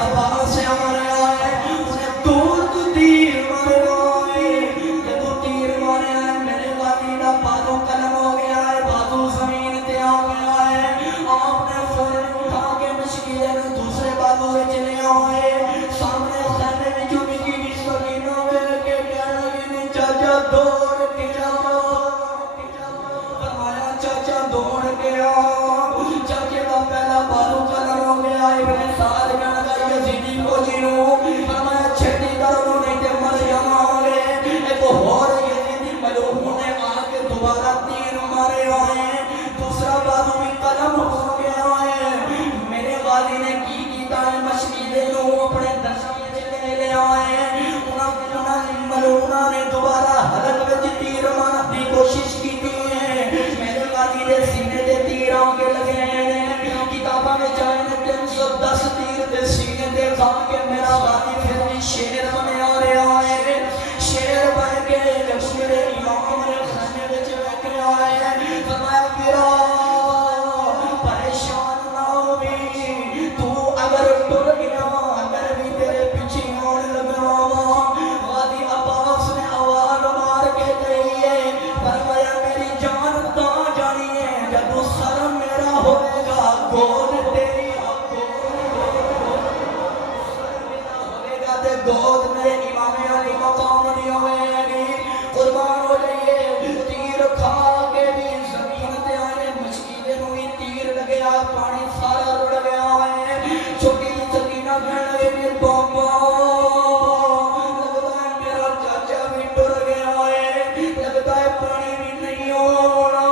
عباس سے مارے آئے انہیں دور تو تیر مارے آئے جب تیر مارے آئے میرے غازی دا بازو قلم ہو گیا ہے بازو زمین تے آ گیا ہے آپ نے فوراً اٹھا کے مشکیلے نے دوسرے بازو میں چلے آئے سامنے خیمے میں جو بھی کی سکینہ میں کے کہنے لگے چاچا دوڑ کے آؤ فرمایا چاچا دوڑ کے آؤ چاچے کا پہلا بازو قلم ہو گیا ابن سعد کہنے لگا یزیدی کو جنو فرمایا چھٹی کرو نہیں تے مر جاؤں گے ایک اور یزیدی ملعون نے آ کے دوبارہ تیر مارے آئے دوسرا بازو بھی قلم ہو گیا ہے میرے غازی نے کی کیتا ہے مشکیلے نو اپنے دشمن چلے لے آئے انہوں ملعونہ نے دوبارہ حلق وچ تیر مارنے کی کوشش کی تھی میرے غازی دے سینے تے تیر آگے لگے ہیں کتابہ میں جائے 310 تیر دے سینے تے کھا کے میرا غازی پھر بھی شیر بنے آ رہا ہے شیر بن کے جب میرے امام نے خانے وچ بیٹھے آئے فرمایا میرا پریشان نہ ہوئی تو اگر ٹر گیا اگر بھی تیرے پیچھے آنے لگا غازی عباس نے آواز مار کے کہی ہے فرمایا میری جان تا جانی ہے جب سر میرا ہوئے گا گود تیری گود میرے امام علی مقام نہیں ہوئے گی قربان ہو جائیے تیر کھا کے بھی زمین تے آئے مشکیلے نو بھی تیر لگیا پانی سارا رڑ گیا ہے چھوٹی سکینہ کہنے لگے بابا لگتا ہے میرا چاچا بھی ٹر گیا ہے لگتا ہے پانی بھی نہیں ہونا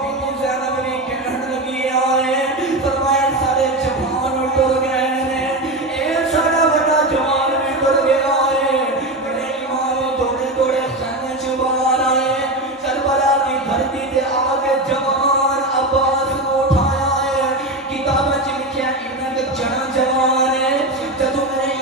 بیٹی زینب بھی کہنے لگی آئے فرمایا سارے جوان ٹر گئے اے سارا بڑا جوان بھی ٹر گیا ہے میرے امام دوڑے دوڑے خیمے چ باہر آئے کربلا کی دھرتی تے آگے جوان عباس کو اٹھایا ہے کتاب وچ لکھیا انہاں دے جنا جوان ہے جدوں میرے